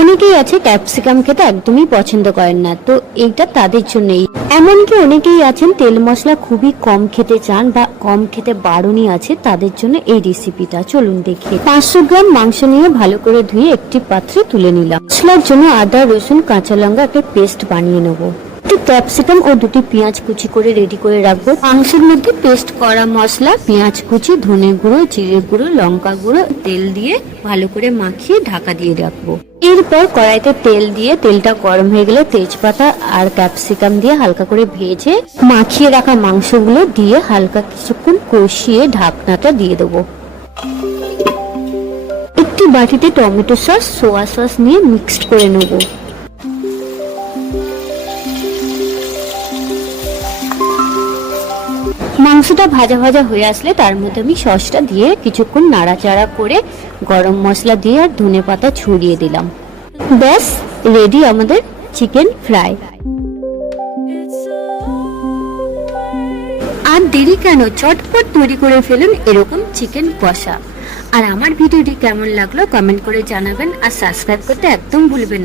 অনেকেই আছে ক্যাপসিকাম খেতে একদমই পছন্দ করেন না, তো এইটা তাদের জন্যই। এমনকি অনেকেই আছেন তেল মশলা খুবই কম খেতে চান বা কম খেতে বারণই আছে, তাদের জন্য এই রেসিপিটা। চলুন দেখি। 500 গ্রাম মাংস নিয়ে ভালো করে ধুয়ে একটি পাত্রে তুলে নিলাম। মশলার জন্য আদা, রসুন, কাঁচা লঙ্কা একটা পেস্ট বানিয়ে নেবো। একটি ক্যাপসিকাম ও দুটি পেঁয়াজ কুচি করে রেডি করে রাখবো। মাংসের মধ্যে পেস্ট করা মশলা, পেঁয়াজ কুচি, ধনে গুঁড়ো, জিরে গুঁড়ো, লঙ্কা গুঁড়ো, তেল দিয়ে ভালো করে মাখিয়ে ঢাকা দিয়ে রাখবো। এরপর কড়াইতে তেল দিয়ে তেলটা গরম হয়ে গেলে তেজপাতা আর ক্যাপসিকাম দিয়ে হালকা করে ভেজে মাখিয়ে রাখা মাংসগুলো দিয়ে হালকা কিছুক্ষণ কষিয়ে ঢাকনাটা দিয়ে দেবো। একটি বাটিতে টমেটো সস, সোয়া সস নিয়ে মিক্সড করে নেবো। মাংসটা ভাজা ভাজা হয়ে আসলে তার মধ্যে আমি সসটা দিয়ে কিছুক্ষণ নাড়াচাড়া করে গরম মশলা দিয়ে আর ধনেপাতা ছড়িয়ে দিলাম। ব্যাস রেডি আমাদের চিকেন ফ্রাই। আর দেরি কেন, চটপট তৈরি করে ফেলুন এরকম চিকেন কষা। আর আমার ভিডিওটি কেমন লাগলো কমেন্ট করে জানাবেন, আর সাবস্ক্রাইব করতে একদম ভুলবেন না।